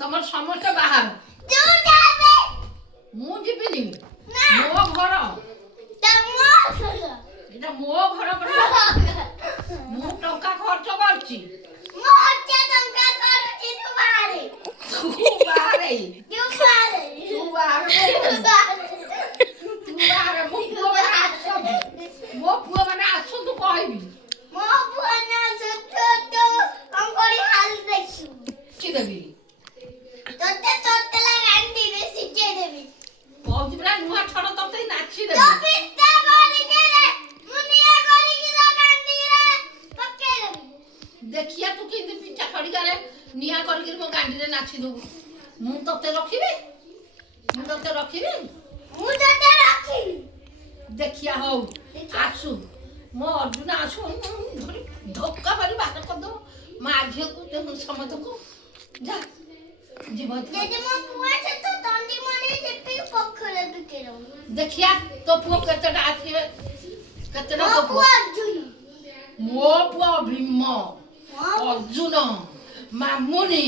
ତମର ସମସ୍ତେ ବାହାର ମୁଁ ଯିବିନି ମୋ ଘର ଏଇଟା ମୋ ଘର ପରା ମୁଁ ଟଙ୍କା ଖର୍ଚ୍ଚ କରୁଛି ତୁ ବାହାରେ ମୋ ପୁଅ ମାନେ ଆସନ୍ତୁ କହିବି ଦେବି କହୁଛି ପରା ନୂଆ ଛଡ଼ ତତେ ନାଚି ଦେବି ଦେଖିଆ ତୁ କେମିତି ପିଠା ଖଡ଼ିକାରେ ନିଆଁ କରିକି ମୋ ଗାଣ୍ଡିରେ ନାଚି ଦେବୁ ମୁଁ ତତେ ରଖିବି ଦେଖିଆ ହଉ ଆସୁ ମୋ ଅର୍ଜୁନ ଆସୁ ଧରି ଧକ୍କା ମାରି ବାହାର କରିଦେବ ମା ଝିଅକୁ ସମସ୍ତଙ୍କୁ ଯା ଯିବ ଦେଖିଆ ତୋ ପୁଅ କେତେଟା ଆସିବେ କେତେଟା ତୋ ପୁଅ ମୋ ପୁଅ ଭୀମ ଅର୍ଜୁନ ମାମୁନି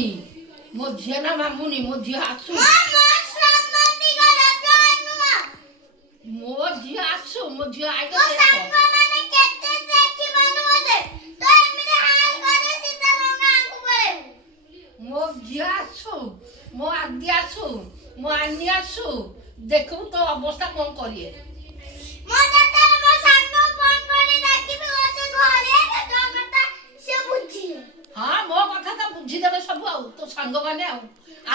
ମୋ ଝିଅ ନା ମାମୁନି ମୋ ଝିଅ ଆସୁ ମୋ ଝିଅ ଆସୁ ମୋ ଝିଅ ଆଇଲେ ମୋ ଝିଅ ଆସୁ ମୋ ଆଦି ଆସୁ ମୋ ଆନି ଆସୁ ଦେଖିବୁ ତୋ ଅବସ୍ଥା କଣ କରିବେ ହଁ ମୋ କଥା ତ ବୁଝିଦେବେ ସବୁ ଆଉ ତୋ ସାଙ୍ଗମାନେ ଆଉ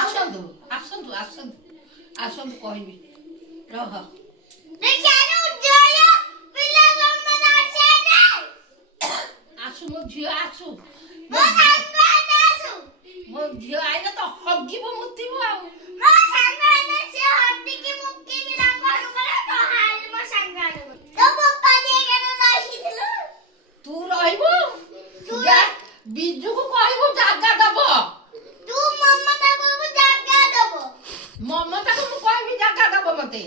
ଆସନ୍ତୁ ଆସନ୍ତୁ ଆସନ୍ତୁ ଆସନ୍ତୁ କହିବି ରହ ଆସୁ ମୋ ଝିଅ ଆସୁ ମୋ ଝିଅ ଆଇଲେ ତ ହଗିବ ମୁତିବ ଆଉ ତୁ ରହିବୁ ବିଜୁକୁ କହିବୁ ଜାଗା ଦବ ମମତାକୁ ମୁଁ କହିବି ଜାଗା ଦବ ମତେ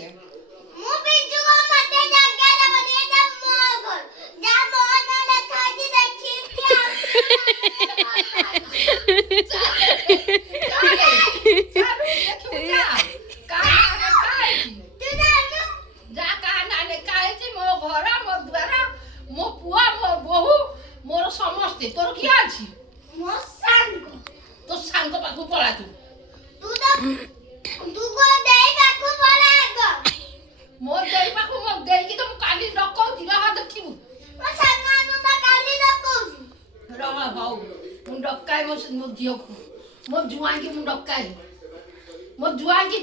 ମୋ ପୁଅ ମୋ ବୋହୁ ମୋର ସମସ୍ତେ ତୋର କିଏ ଅଛି ତୋ ସାଙ୍ଗ ପାଖକୁ ପଳା ତୁ ମୋ ଦେଇ ପାଖକୁ ମୋ ଦେଇକି ତ ମୁଁ କାଲି ଡକଉଛି ରହ ଦେଖିବୁ ରହ ହଉ ମୁଁ ଡକାଏ ମୋ ଝିଅକୁ ମୋ ଜୁଆଁକି ମୁଁ ଡକାଏ ମୋ ଜୁଆଁକି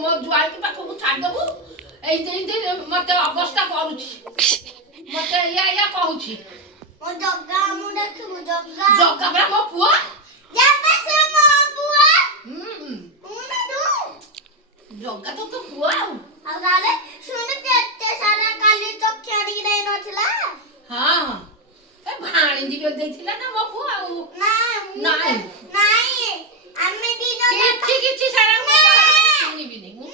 ମୋ ଜୁଆଁକି ପାଖକୁ ଛାଡ଼ିଦେବୁ ଏଇଠି ମତେ ଅବସ୍ଥା କରୁଛି ମତେ ଏଇଆ କହୁଛି ଜଗା ପରା ମୋ ପୁଅ ଜଗା ତ ତୋ ପୁଅ ଆଉ ହଁ ଏ ଭାଣିଜୀ ଦେଇଥିଲା ନା ମୋ ପୁଅ ଆଉ ନାଇଁ କିଛି ସାରା ଶୁଣିବିନି ମୁଁ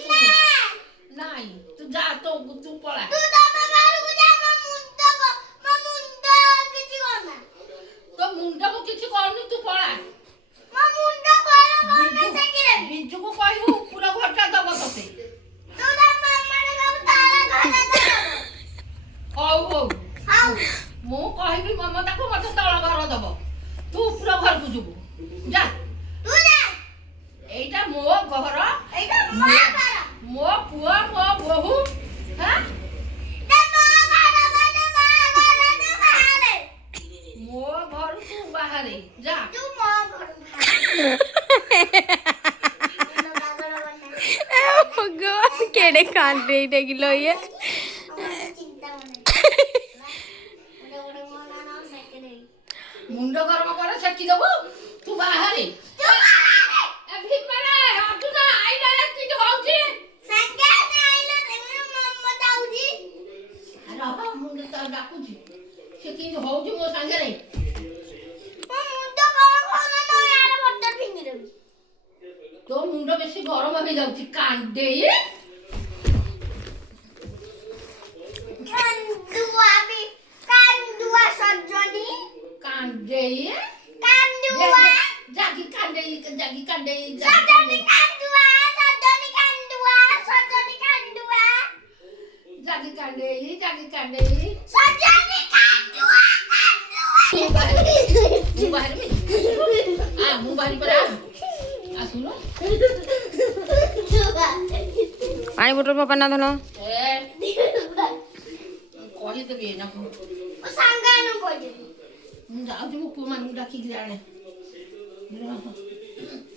ନାଇଁ ତୁ ଯା ତୁ ପଳା ତୋ ମୁଣ୍ଡକୁ କିଛି କରୁନି ତୁ ପଳା ବିଜୁକୁ କହିବୁ ପୁରା ଘରଟା ଦବ ତତେ ହଉ ମୁଁ କହିବି ମମତାକୁ ମତେ ତଳ ଘର ଦବ ତୁ ପୁରା ଘରକୁ ଯିବୁ ଯା ଏଇଟା ମୋ ଘର ମୋ ପୁଅ ମୋ ବୋହୁ ମୋ ଘରୁ ତୁ ବାହାରେ ଯା भगवान केड़े कांटे किलो ये मुंड गरम करे सेकी देबो तू बाहरे तो मुंड बेसी गरम हो जाउची कांडे कांडुआ सजनी कांडे कांडुआ जागी कांडे କାଣ୍ଡେଇ ଜାଗି କାଣ୍ଡେଇ ସଜନି କାନ୍ଦୁଆ ଜାଗି କାଣ୍ଡେଇ ସଜନି କାନ୍ଦୁଆ ମୁଁ ବାହାରିବି ମୁଁ ବାହାରି ପରା ଆସୁନ ପାଣି ବୋଟଲ ମୋ ପାନା ଧନ କହିଦେବି ଏଇନା ମୁଁ ଯାଉଛି ମୋ ପୁଅ ମାନଙ୍କୁ ଡାକିକି ଆଣେ